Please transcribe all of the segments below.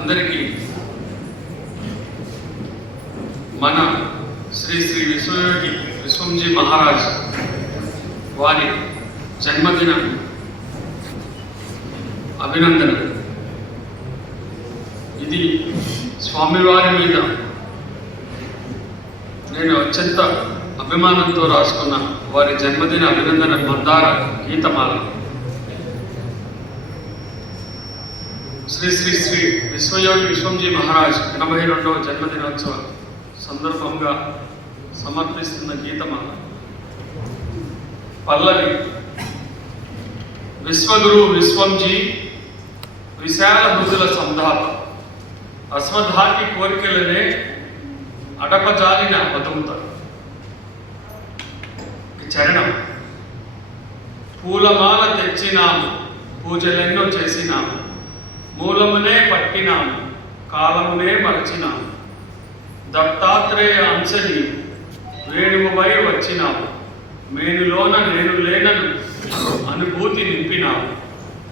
అందరికీ మన శ్రీ శ్రీ విశ్వయోగి విశ్వంజీ మహారాజ్ వారి జన్మదిన అభినందన. ఇది స్వామివారి మీద నేను అత్యంత అభిమానంతో రాసుకున్న వారి జన్మదిన అభినందన మందార గీతమాల. శ్రీ శ్రీ శ్రీ విశ్వయోగి విశ్వంజీ మహారాజ్ 82వ జన్మదినోత్సవ సందర్భంగా సమర్పిస్తున్న గీతమాల. పల్లవి. విశ్వగురు విశ్వంజీ విశాల మృదుల సంధాత, అశ్వధాకి కోరికలనే అడపజాలిన అవధూత. చరణం. పూలమాల తెచ్చినాము, పూజలెన్నో చేసినాము, మూలమునే పట్టినాము, కాలమునే మరచినాము. దత్తాత్రేయ అంశని వేణువుపై వచ్చినాము, మేనులోన నేను లేనను అనుభూతి నింపినాము.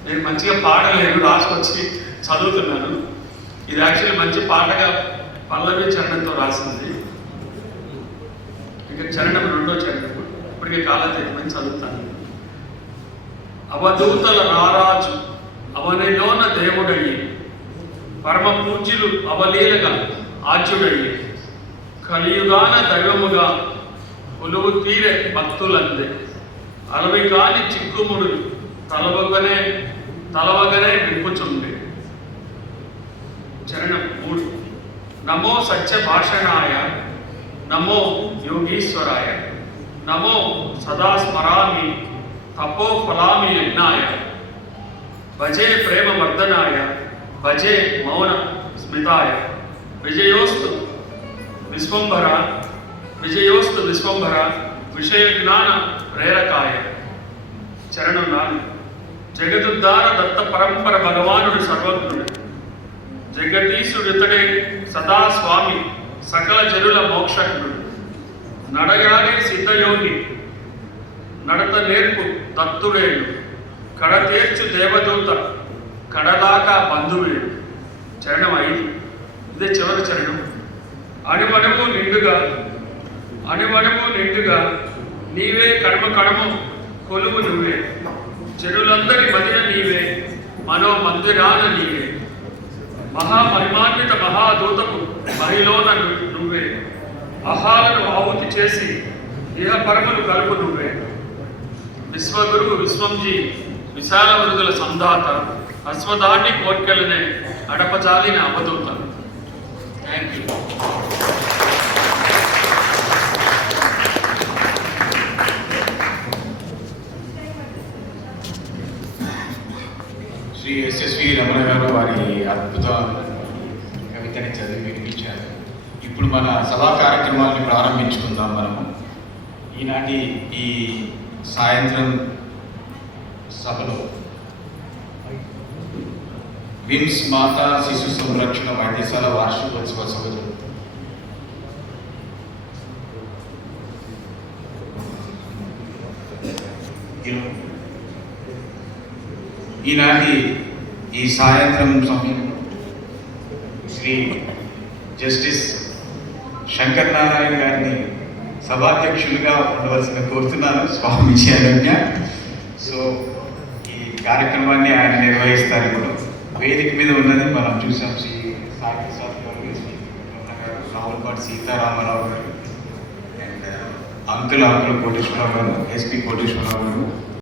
నేను మంచిగా పాడలేను, రాసుకొచ్చి చదువుతున్నాను. ఇది యాక్చువల్లీ మంచి పాటగా పల్లవి చరణంతో రాసింది. ఇక చరణం రెండో చరణం ఇప్పటికే కాలతీతమని చదువుతాను. అవధూతల రారాజు అవనిలోన దేవుడయ్యి, పరమ పూజ్యులు అవలీలగా ఆజ్యుడయ్యి, కలియుగాన దైవముగా కొలువు తీరే భక్తులందే, అలవి కాని చిక్కుముడు తలవగనే విప్పుచుండే. చరణం 3. నమో సత్య భాషణాయ, నమో యోగీశ్వరాయ, నమో సదా స్మరామి తపో ఫలామి యజ్ఞాయ, భజే ప్రేమ వర్ధనాయ, భజే మౌన స్మితాయ, విజయోస్తు విశ్వంభర విజయోస్తు విశ్వంభర విషయ జ్ఞాన ప్రేరకాయ. చరణం 4. జగదుద్ధార దత్త పరంపర భగవానుడు సర్వజ్ఞుడు, జగదీశుడితడే సదా స్వామి సకల జనుల మోక్షజ్ఞుడు. నడగానే సిద్ధయోగి నడత నేర్పు దత్తుడేడు, కడతేర్చు దేవదూత కడదాకా బంధువేడు. చరణం 5. ఇదే చివరి చరణం. అణువణువు నిండుగా నీవే, కడమ కడము కొలువు నువ్వే, జనులందరి మదిన నీవే, మనో మందిరాన నీవే. మహామహిమాన్విత మహాదూతకు మహిలోన నువ్వే, అహాలను ఆహుతి చేసి ఇహ పరములు కలుపు నువ్వే. విశ్వగురు విశ్వంజీ విశాల వృధుల సంధాత, అశ్వధాటి కోర్కెలనే అడపజాలిన అవధూత. Thank you. Shri SSV Ramana garu వారి అద్భుత కవితని చదివి వినిపించారు. ఇప్పుడు మన సభా కార్యక్రమాలను ప్రారంభించుకుందాం. మనము ఈనాటి ఈ సాయంత్రం సభలో విమ్స్ మాతా శిశు సంరక్షణ వైద్యశాల వార్షికోత్సవ సభలు ఈనాటి ఈ సాయంత్రం సమయంలో శ్రీ జస్టిస్ శంకర్ నారాయణ గారిని సభాధ్యక్షులుగా ఉండవలసిన కోరుతున్నాను. స్వామి అనుజ్ఞ. సో ఈ కార్యక్రమాన్ని ఆయన నిర్వహిస్తారు. ఇప్పుడు వేదిక మీద ఉన్నది మనం చూసాం. శ్రీ సాయి ప్రసాద్ గారు, శ్రీ రావులపాటి సీతారామరావు గారు, అండ్ అంకుల్ కోటేశ్వరరావు గారు, ఎస్పీ కోటేశ్వరరావు గారు,